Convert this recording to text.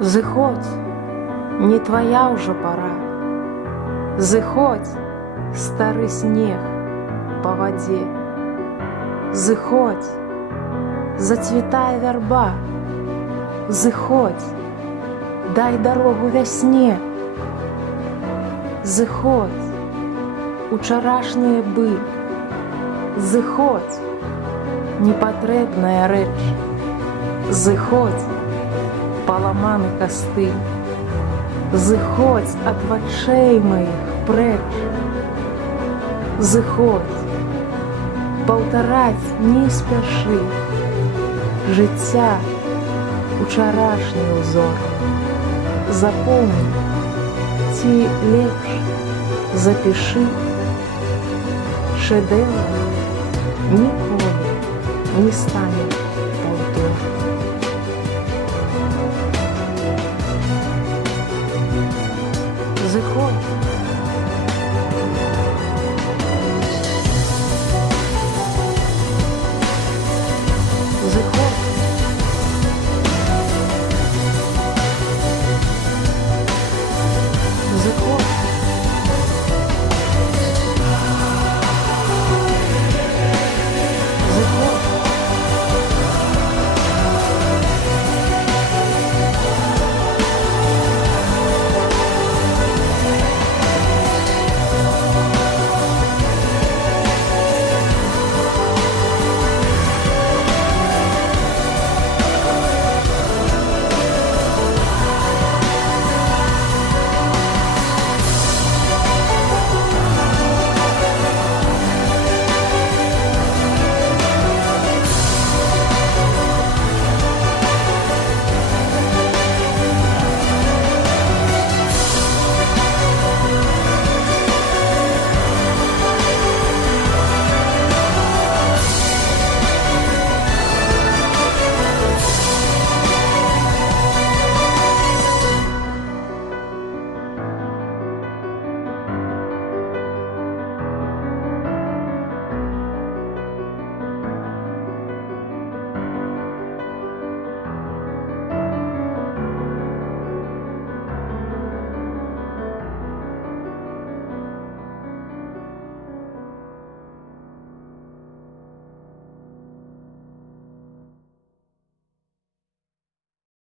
Зыходзь, не твоя ўжо пара. Зыходзь, стары снег па вадзе. Зыходзь, зацвітае вярба. Зыходзь, дай дарогу вясне. Зыходзь, учарашняе быль. Зыходзь, непатрэбная рэч. Зыходзь, паламаны кастыль. Зыходзь ад вачэй маіх прэч. Зыходзь, паўтараць не спяшы. Жыцця учарашні ўзор. Запомні, ці лепш запішы. Шэдэўрам ніколі не стане